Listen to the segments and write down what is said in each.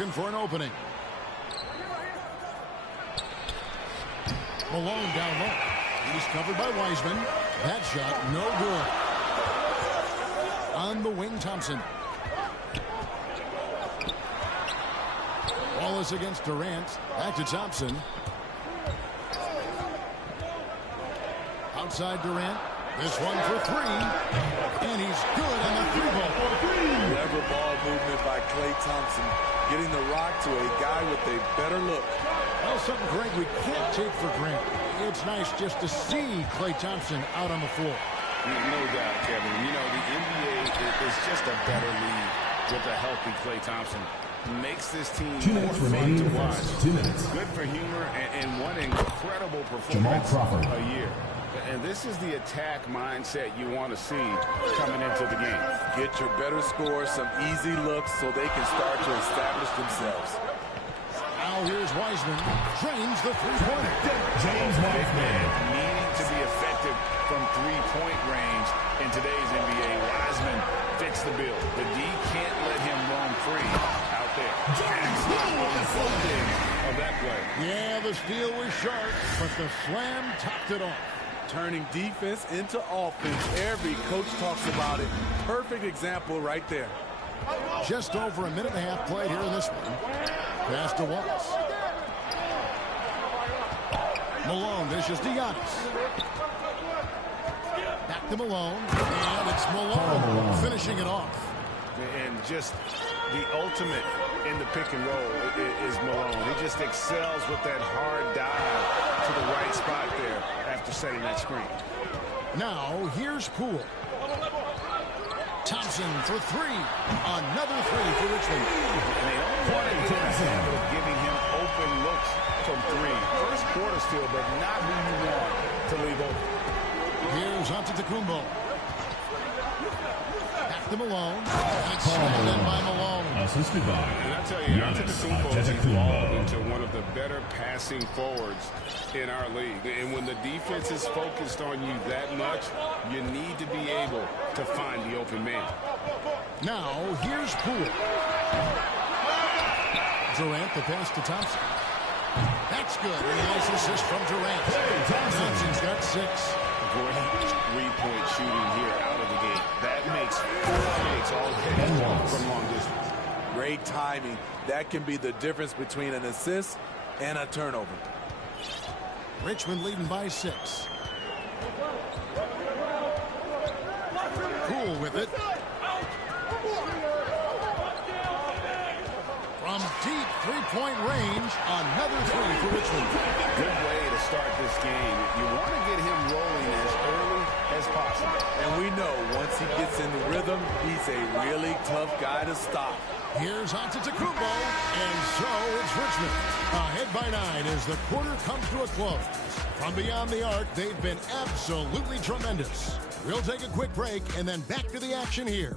looking for an opening. Malone down low. He's covered by Wiseman. That shot, no good. On the wing, Thompson. Wallace against Durant. Back to Thompson. Outside Durant. This one for three. And he's good on the three ball. Clever ball movement by Klay Thompson. Getting the rock to a guy with a better look. Well, something, Greg, we can't take for granted. It's nice just to see Klay Thompson out on the floor. No doubt, Kevin. You know, the NBA is just a better league with a healthy Klay Thompson. Makes this team more fun to watch. 2 minutes. Good for humor and one incredible performance a year. And this is the attack mindset you want to see coming into the game. Get your better scores, some easy looks so they can start to establish themselves. Now here's Wiseman. Drains the three-pointer. James Wiseman. Needing to be effective from three-point range in today's NBA. Wiseman fits the bill. The D can't let him roam free out there. Unfolding of that play. Yeah, the steal was sharp, but the slam topped it off. Turning defense into offense. Every coach talks about it. Perfect example right there. Just over a minute and a half played here in this one. Pass to Wallace. Malone dishes to Giannis. Back to Malone. And it's Malone finishing it off. And just the ultimate in the pick and roll is Malone. He just excels with that hard dive to the right spot there after setting that screen. Now here's Poole. Thompson for three. Another three for Richmond. And they only want to get a habit of giving him open looks from three. First quarter steal, but not who you want to leave open. Here's Antetokounmpo. Back to Malone. And it's slammed in by Malone. Assisted by And I tell you, Antetokounmpo has evolved into one of the better passing forwards in our league. And when the defense is focused on you that much, you need to be able to find the open man. Now, here's Poole. Durant, the pass to Thompson. That's good. And a nice assist from Durant. Thompson's got 6. Great three-point shooting here out of the gate. That makes 4 makes all day from long distance. Great timing. That can be the difference between an assist and a turnover. Richmond leading by 6. Poole with it. From deep three-point range, another three for Richmond. Good way to start this game. You want to get him rolling as early as possible. And we know once he gets in the rhythm, he's a really tough guy to stop. Here's Antetokounmpo, and so it's Richmond. Ahead by 9 as the quarter comes to a close. From beyond the arc, they've been absolutely tremendous. We'll take a quick break and then back to the action here.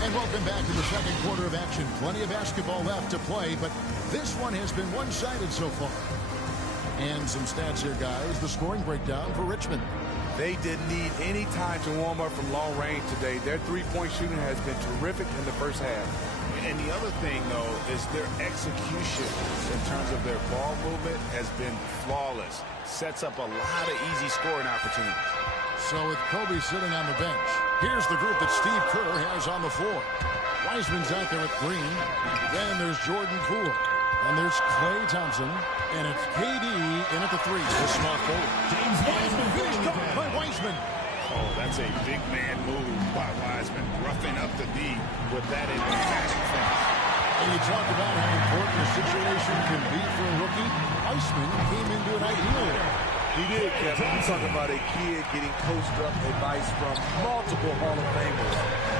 And welcome back to the second quarter of action. Plenty of basketball left to play, but this one has been one-sided so far. And some stats here, guys. The scoring breakdown for Richmond. They didn't need any time to warm up from long range today. Their three-point shooting has been terrific in the first half. And the other thing, though, is their execution in terms of their ball movement has been flawless. Sets up a lot of easy scoring opportunities. So with Kobe sitting on the bench, here's the group that Steve Kerr has on the floor. Wiseman's out there with Green. Then there's Jordan Poole. And there's Klay Thompson. And it's KD in at the 3. The small forward. James Wiseman finished off by Wiseman. Oh, that's a big man move by Wiseman. Roughing up the D with that emphatic finish. And you talk about how important a situation can be for a rookie. Wiseman came into it ideally. He did, Kevin. You talk about a kid getting coached up advice from multiple Hall of Famers.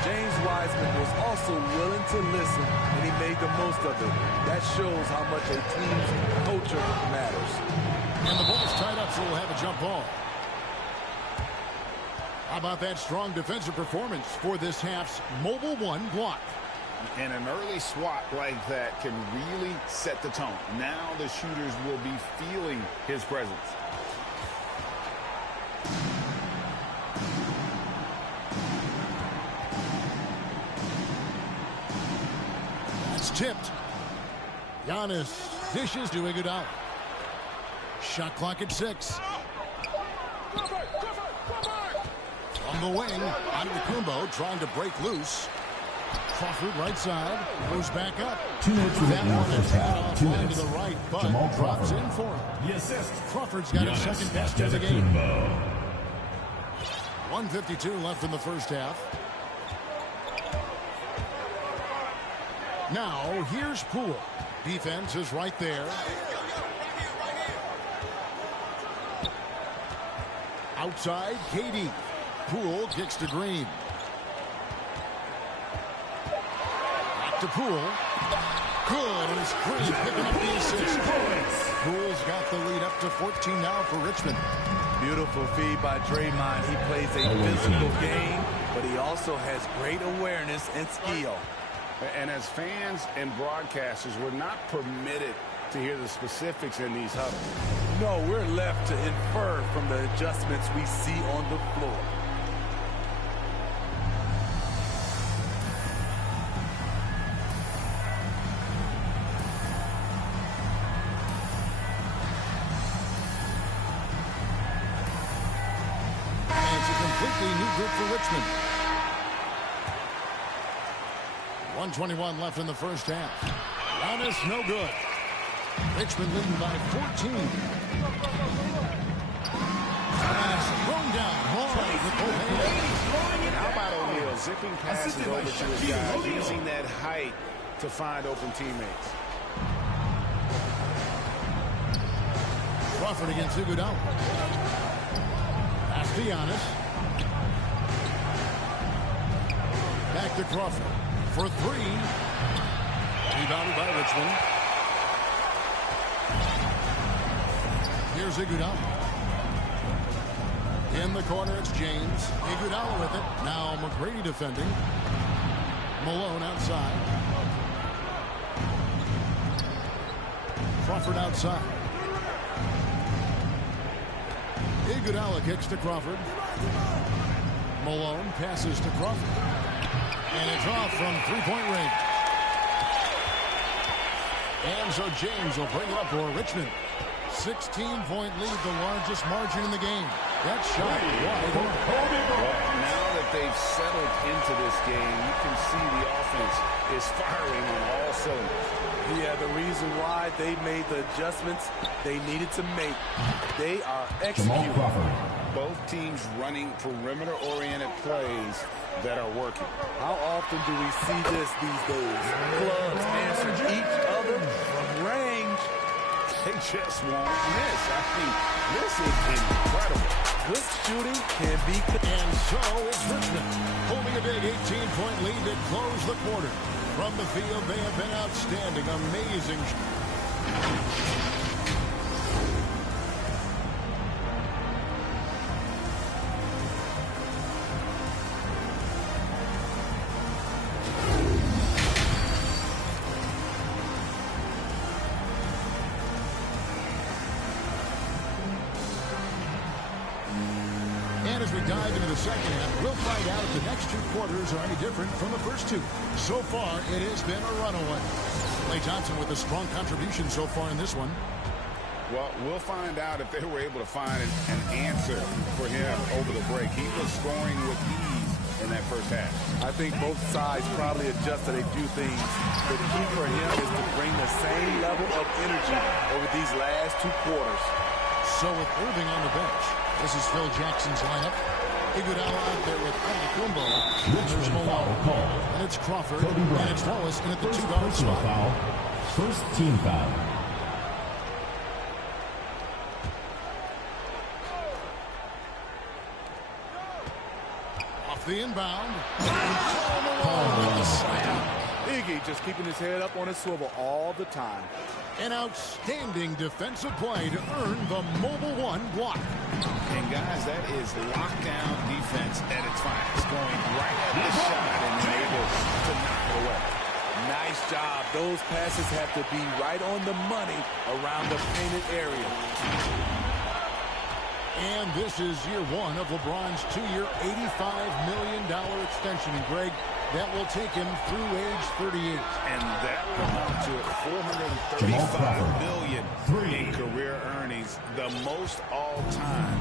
James Wiseman was also willing to listen, and he made the most of it. That shows how much a team's culture matters. And the ball's tied up, so we'll have a jump ball. How about that strong defensive performance for this half's Mobile 1 block? And an early swat like that can really set the tone. Now the shooters will be feeling his presence. It's tipped. Giannis dishes to Iguodala. Shot clock at 6. On the wing, Antetokounmpo trying to break loose. Crawford right side, goes back up. 2 minutes remaining in the first half. 2 minutes. To the right, but Jamal drops Crawford. in for him. The assist. Crawford's got his second best of the game. 1:52 left in the first half. Now, here's Poole. Defense is right there. Outside, KD. Poole kicks to Green. Back to Poole. Good, and it's Green picking up the assist. Poole's got the lead up to 14 now for Richmond. Beautiful feed by Draymond. He plays a physical game, but he also has great awareness and skill. And as fans and broadcasters, we're not permitted to hear the specifics in these huddles. No, we're left to infer from the adjustments we see on the floor. And it's a completely new group for Richmond. 1:21 left in the first half. Giannis, no good. Richmond leading by 14. Pass thrown down hard with both hands. How about O'Neal zipping passes over to his guys, using that height to find open teammates? Crawford against Iguodala. Pass to Giannis. Back to Crawford for 3. Rebounded by Richmond. Here's Iguodala. In the corner, it's James. Iguodala with it. Now McGrady defending. Malone outside. Crawford outside. Iguodala kicks to Crawford. Malone passes to Crawford. And it's off from three-point range. And so James will bring it up for Richmond. 16-point lead, the largest margin in the game. That shot wide open. Well, now that they've settled into this game, you can see the offense is firing on all cylinders. Yeah, the reason why they made the adjustments they needed to make. They are executing. Both teams running perimeter-oriented plays that are working. How often do we see this these days? Clubs answer each other from range. They just won't miss. I mean, this is incredible. Good shooting can be... And so it's Richmond holding a big 18-point lead to close the quarter. From the field, they have been outstanding. Amazing. And as we dive into the second half, we'll find out if the next 2 quarters are any different from the first 2. So far, it has been a runaway. Klay Thompson with a strong contribution so far in this one. Well, we'll find out if they were able to find an answer for him over the break. He was scoring with ease in that first half. I think both sides probably adjusted a few things. The key for him is to bring the same level of energy over these last 2 quarters. So with Irving on the bench, this is Phil Jackson's lineup. Iguodala out there with Antetokounmpo. There's Malone. And it's Crawford. And it's Wallace in at the 2-guard spot. Foul. First team foul. Off the inbound. Iggy just keeping his head up on his swivel all the time. An outstanding defensive play to earn the Mobile One block. And guys, that is lockdown defense at its finest. Going right at the shot and able to knock it away. Nice job. Those passes have to be right on the money around the painted area. And this is year one of LeBron's two-year, $85 million extension. And, Greg, that will take him through age 38. And that will amount to $435 million in career earnings, the most all time.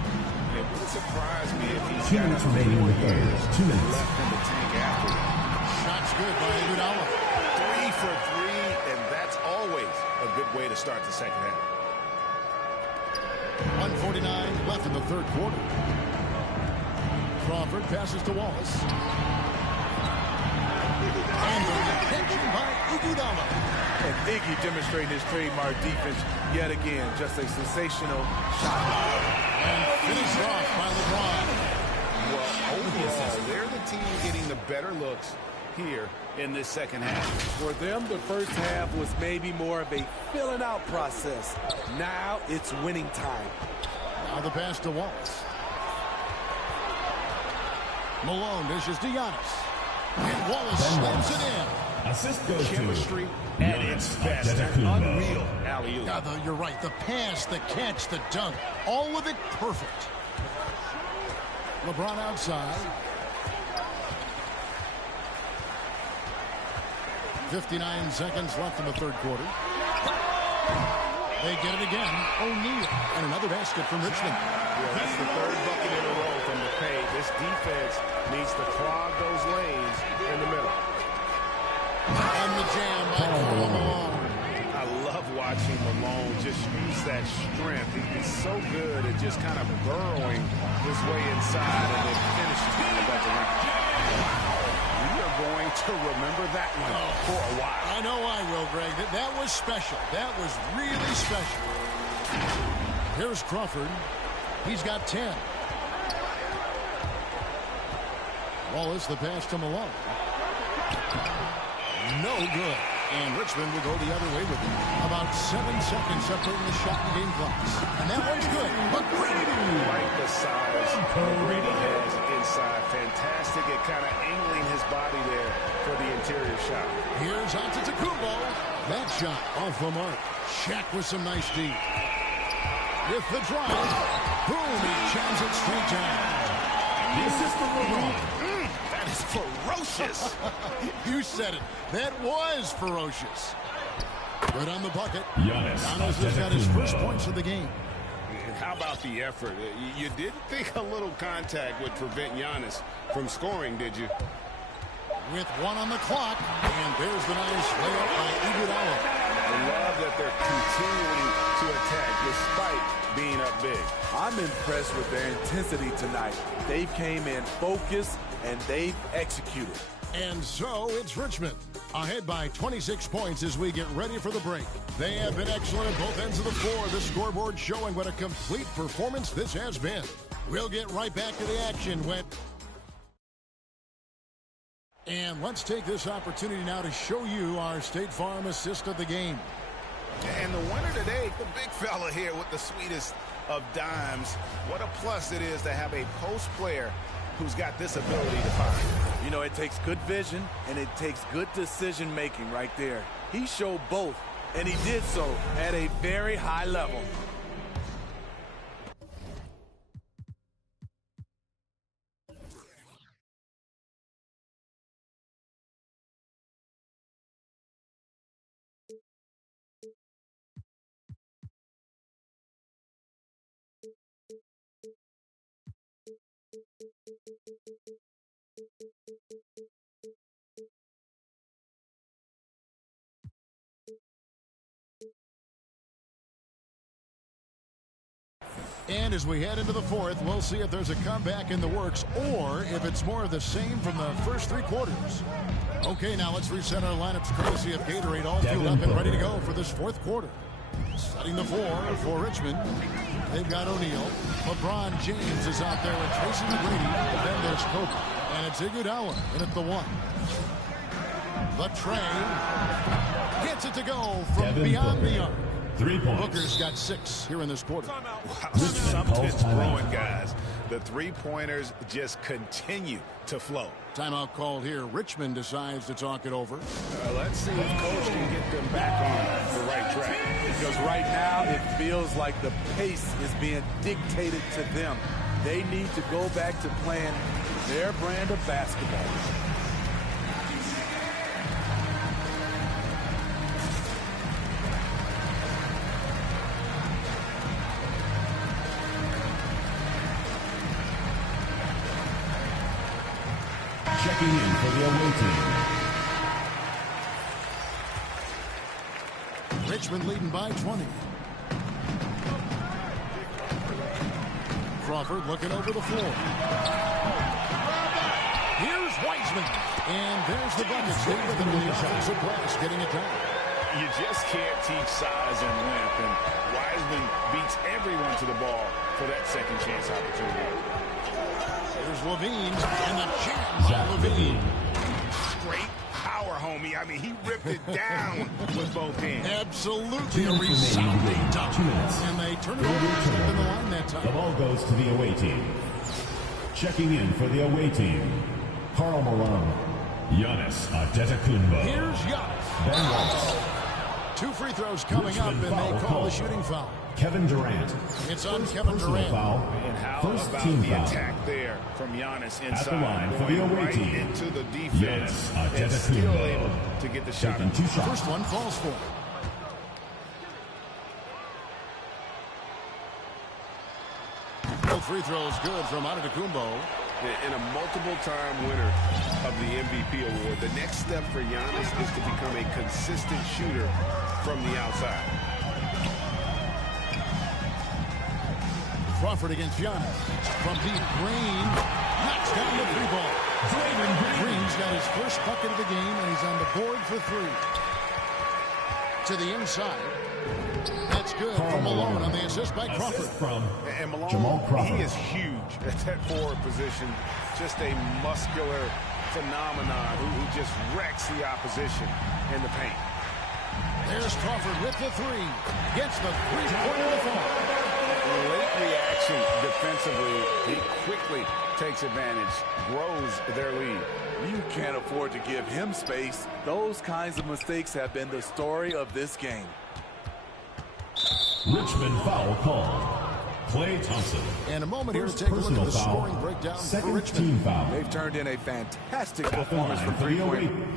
It wouldn't surprise me if he's got a few more years left in the tank after that. Shot's good by Iguodala. 3 for 3, and that's always a good way to start the second half. 1:49 left in the third quarter. Crawford passes to Wallace. And the retention by Iguodala. And Iggy demonstrating his trademark defense yet again. Just a sensational shot. And finished off by LeBron. Well, overall, they're the team getting the better looks here in this second half. For them, the first half was maybe more of a filling out process. Now it's winning time. Now the pass to Wallace. Malone dishes to Giannis. And Wallace slams it in. Assist goes Chemistry to at its best. An unreal alley-oop. Yeah, you're right. The pass, the catch, the dunk. All of it perfect. LeBron outside. 59 seconds left in the third quarter. They get it again. O'Neal. And another basket from Richmond. Yeah, that's the third bucket in a row from the paint. This defense needs to clog those lanes in the middle. And the jam by Karl Malone. I love watching Malone just use that strength. He's so good at just kind of burrowing his way inside and then finishes at the rim. We are going to remember that one for a while. I know I will, Greg. That was special. That was really special. Here's Crawford. He's got 10. Wallace, the pass to Malone. No good. And Richmond will go the other way with it. About 7 seconds separating the shot and game clocks. And that one's good. McGrady! Like the size McGrady has inside. Fantastic at kind of angling his body there for the interior shot. Here's Antetokounmpo. That shot off the mark. Shaq with some nice D. With the drive. Boom, he jams it straight down. The assist for LeBron. That is ferocious. You said it. That was ferocious. Good on the bucket. Giannis has got his first points of the game. How about the effort? You didn't think a little contact would prevent Giannis from scoring, did you? With 1 on the clock. And there's the nice layup by Iguodala. I love that they're continuing to attack despite being up big. I'm impressed with their intensity tonight. They came in focused and they've executed. And so it's Richmond ahead by 26 points as we get ready for the break. They have been excellent at both ends of the floor. The scoreboard showing what a complete performance this has been. We'll get right back to the action when... And let's take this opportunity now to show you our State Farm assist of the game. And the winner today, the big fella here with the sweetest of dimes. What a plus it is to have a post player who's got this ability to find. You know, it takes good vision and it takes good decision making right there. He showed both, and he did so at a very high level. And as we head into the fourth, we'll see if there's a comeback in the works or if it's more of the same from the first 3 quarters. Okay, now let's reset our lineups courtesy of Gatorade, all fueled up and ready to go for this fourth quarter. Setting the floor for Richmond. They've got O'Neal. LeBron James is out there with Tracy McGrady. And then there's Kobe. And it's Iguodala in at the 1. The tray. Gets it to go from beyond the arc. 3 points. Booker's got 6 here in this quarter. Wow, something's brewing, guys. The three-pointers just continue to flow. Timeout called here. Richmond decides to talk it over. Let's see if Coach can get them back on the right track. Because right now it feels like the pace is being dictated to them. They need to go back to playing their brand of basketball. Checking in for the away team. Richmond leading by 20. Crawford looking over the floor. Here's Wiseman. And there's the bucket. Stay with him in the offensive glass, getting it down. You just can't teach size and length, and Wiseman beats everyone to the ball for that second chance opportunity. There's Levine, and the jam by Levine. Straight power, homie. I mean, he ripped it down with both hands. Absolutely a resounding dunk. And they turn it over, step in the line that The time. ball goes to the away team. Checking in for the away team. Karl Malone. Giannis Antetokounmpo. Here's Giannis. Ben Wallace. 2 free throws coming up, and they call the shooting foul. Kevin Durant. It's on Kevin Personal Durant. foul. And how First about team the foul. attack there from Giannis inside, At the line for the going away right team. into the defense, Giannis and still Antetokounmpo. able to get the shot. Taking 2 shots. First one falls for. Both free throws good from Antetokounmpo. And a multiple-time winner of the MVP award. The next step for Giannis is to become a consistent shooter from the outside. Crawford against Giannis. From deep, Green knocks down the 3 ball. Green's got his first bucket of the game, and he's on the board for 3. To the inside. That's good from Malone on the assist by Crawford. From And Malone, Jamal Crawford. he is huge at that forward position. Just a muscular phenomenon who just wrecks the opposition in the paint. There's Crawford with the 3. Gets the 3-pointer to fall. Late reaction defensively. He quickly takes advantage, grows their lead. You can't afford to give him space. Those kinds of mistakes have been the story of this game. Richmond foul called. Klay Thompson. And a moment here to First take a look at personal the foul. scoring breakdown for Second Richmond. team foul. They've turned in a fantastic At the performance line from for the away. three-point.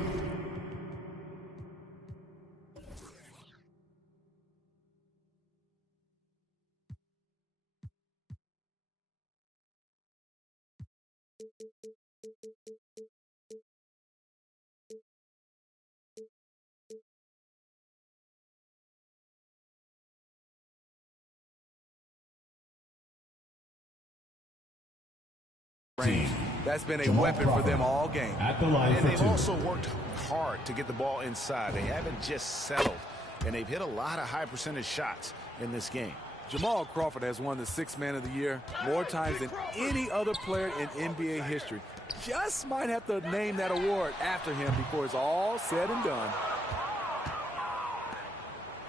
That's been a Jamal weapon Crawford. for them all game. At the line And for they've 2. also worked hard to get the ball inside. They haven't just settled. And they've hit a lot of high percentage shots in this game. Jamal Crawford has won the 6th Man of the Year more times than any other player in NBA history. Just might have to name that award after him before it's all said and done.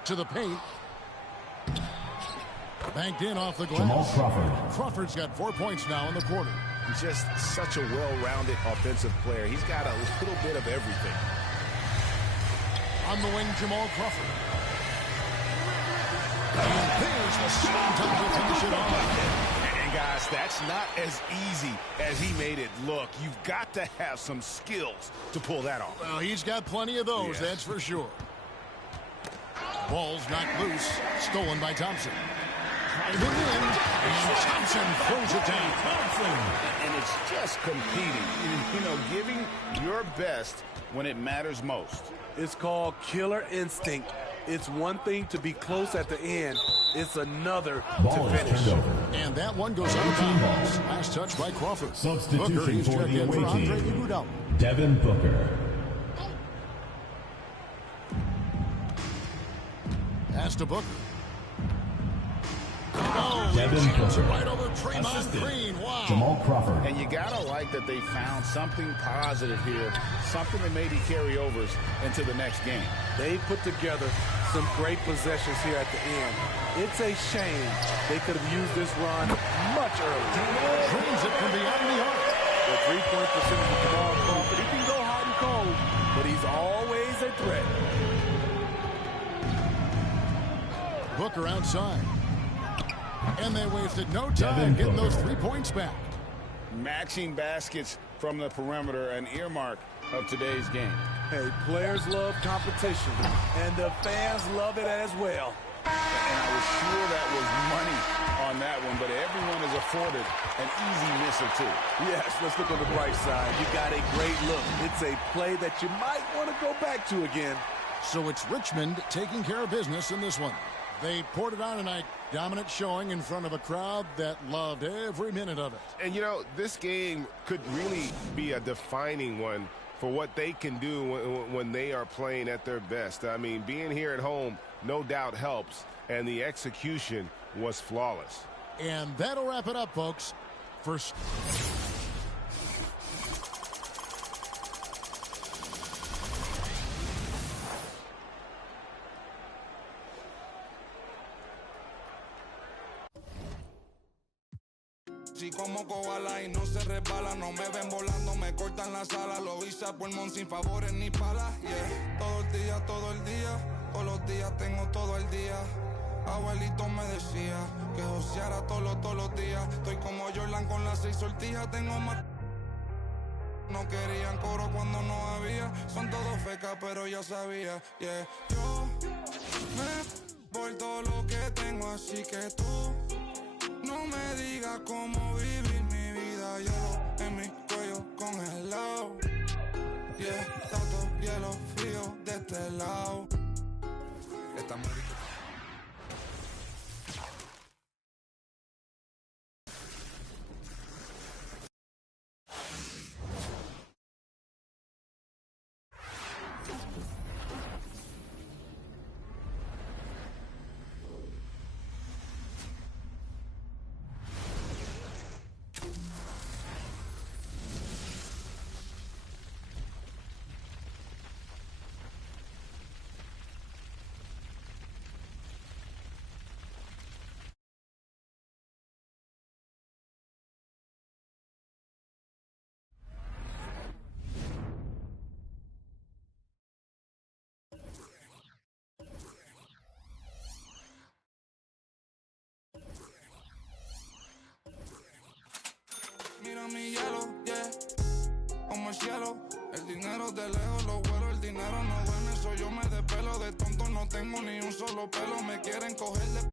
To the paint. Banked in off the glass. Jamal Crawford. Crawford's got 4 points now in the quarter. He's just such a well-rounded offensive player. He's got a little bit of everything. On the wing, Jamal Crawford. And there's the second time to finish it off. And guys, that's not as easy as he made it look. You've got to have some skills to pull that off. Well, he's got plenty of those, Yeah. that's for sure. Ball's knocked loose. Stolen by Thompson. Driving in. And Thompson throws it down. And it's just competing, you know, giving your best when it matters most. It's called killer instinct. It's one thing to be close at the end. It's another Ball to is finish. turned over. And that one goes out of bounds. Last touch by Crawford. Substitution Booker, he's for checked the in for away Andre team. Iguodala. Devin Booker. Pass to Booker. Oh, Devin Devin Booker. Right over Draymond Assisted. Green. Wow. Jamal Crawford. And you gotta like that they found something positive here, something that maybe carry overs into the next game. They put together some great possessions here at the end. It's a shame they could have used this run much earlier. Brings it from beyond the arc. The three-point percentage of Jamal Crawford, he can go hot and cold, but he's always a threat. Booker outside. And they wasted no time getting those 3 points back. Matching baskets from the perimeter, an earmark of today's game. Hey, players love competition, and the fans love it as well. And I was sure that was money on that one, but everyone is afforded an easy miss or two. Yes, let's look on the bright side. You got a great look. It's a play that you might want to go back to again. So it's Richmond taking care of business in this one. They poured it on tonight. Dominant showing in front of a crowd that loved every minute of it. And, you know, this game could really be a defining one for what they can do when they are playing at their best. I mean, being here at home no doubt helps, and the execution was flawless. And that'll wrap it up, folks. First. Si como koala y no se resbala, no me ven volando, me cortan la sala. Lo hice a pulmón sin favores ni palas. Yeah. Todo el día, todos los días tengo todo el día. Abuelito me decía que joseara todos los días. Estoy como Jordan con las 6 sortijas, tengo más. No querían coro cuando no había. Son todos fecas, pero ya sabía. Yeah. Yo me voy todo lo que tengo, así que tú no me digas cómo vivir mi vida. Hielo en mi cuello congelado. Yeah, tanto hielo frío de este lado. Esta marica. Mira mi hielo, yeah, como el cielo. El dinero de lejos lo vuelo, el dinero no duerme. Soy yo me despelo de tonto, no tengo ni un solo pelo. Me quieren coger de